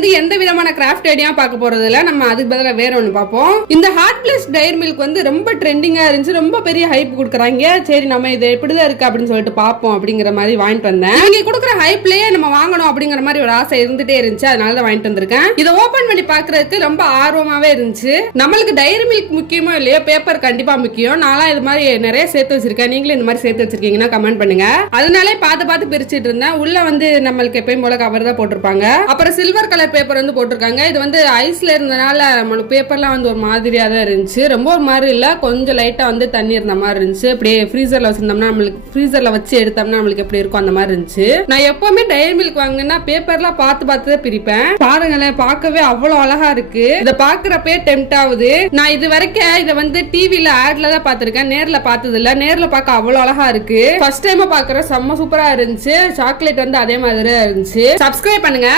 வந்து எந்த விதமான கிராஃப்ட் ஐடியா பார்க்க போறது இல்ல, நம்ம அதுக்கு பதிலா வேற ஒண்ணு பார்ப்போம். இந்த ஹாட் பிளஸ் டைரி மில்க் வந்து ரொம்ப ட்ரெண்டிங்கா இருந்துச்சு, ரொம்ப பெரிய ஹைப் கொடுக்குறாங்க. சரி நம்ம இது எப்படிதான் இருக்கு அப்படின்னு சொல்லிட்டு பார்ப்போம் அப்படிங்கிற மாதிரி வாங்கிட்டு வந்தேன். இங்க கொடுக்குற ஹைப்லயே நம்ம வாங்கணும் அப்படிங்கிற மாதிரி ஒரு ஆசை இருந்துட்டே இருந்துச்சு, அதனால தான் வாங்கிட்டு வந்திருக்கேன். இதை ஓபன் பண்ணி பாக்குறதுக்கு ரொம்ப ஆர்வமாவே இருந்துச்சு. நம்மளுக்கு டைரி மில்க் முக்கியமோ இல்லையோ, பேப்பர் கண்டிப்பா முக்கியம். நான்லாம் இது மாதிரி நிறைய சேர்த்து வச்சிருக்கேன். நீங்களும் இந்த மாதிரி சேர்த்து வச்சிருக்கீங்கன்னா கமெண்ட் பண்ணுங்க. அதனாலே பார்த்து பிரிச்சுட்டு இருந்தேன். உள்ள வந்து நம்மளுக்கு எப்பயும் போல கவர் தான் போட்டிருப்பாங்க. அப்புறம் சில்வர் கலர் பேப்பர் வந்து போட்டிருக்காங்க. இது வந்து ஐஸ்ல இருந்தனால நம்மளுக்கு பேப்பர்லாம் வந்து ஒரு மாதிரியா தான் இருந்துச்சு. ரொம்ப ஒரு மாதிரி இல்ல, கொஞ்சம் லைட்டா வந்து தண்ணி இருந்த மாதிரி இருந்துச்சு. அப்படியே ஃப்ரீசர்ல வச்சிருந்தோம்னா நம்மளுக்கு ஃப்ரீசர்ல வச்சு எடுத்தோம்னா நம்மளுக்கு எப்படி இருக்கும் அந்த மாதிரி இருந்துச்சு. நான் எப்பவுமே டைரி மில்க் வாங்கினா பேப்பர்லாம் பார்த்து தான் பிரிப்பேன். பாருங்களேன், பார்க்கவே அவ்வளவு அழகா இருக்கு. இதை பாக்குறப்பே டெம்ட் ஆகுது. நான் இது வரைக்கும் இதை வந்து டிவில ஆட்ல தான் பாத்திருக்கேன், நேர்ல பார்த்தது இல்ல. நேர்ல பார்க்க அவ்வளவு அழகா இருக்கு. ஃபர்ஸ்ட் டைம் பாக்குற செம்ம சூப்பரா இருந்துச்சு. சாக்லேட் வந்து அதே மாதிரி இருந்துச்சு. சப்ஸ்கிரைப் பண்ணுங்க.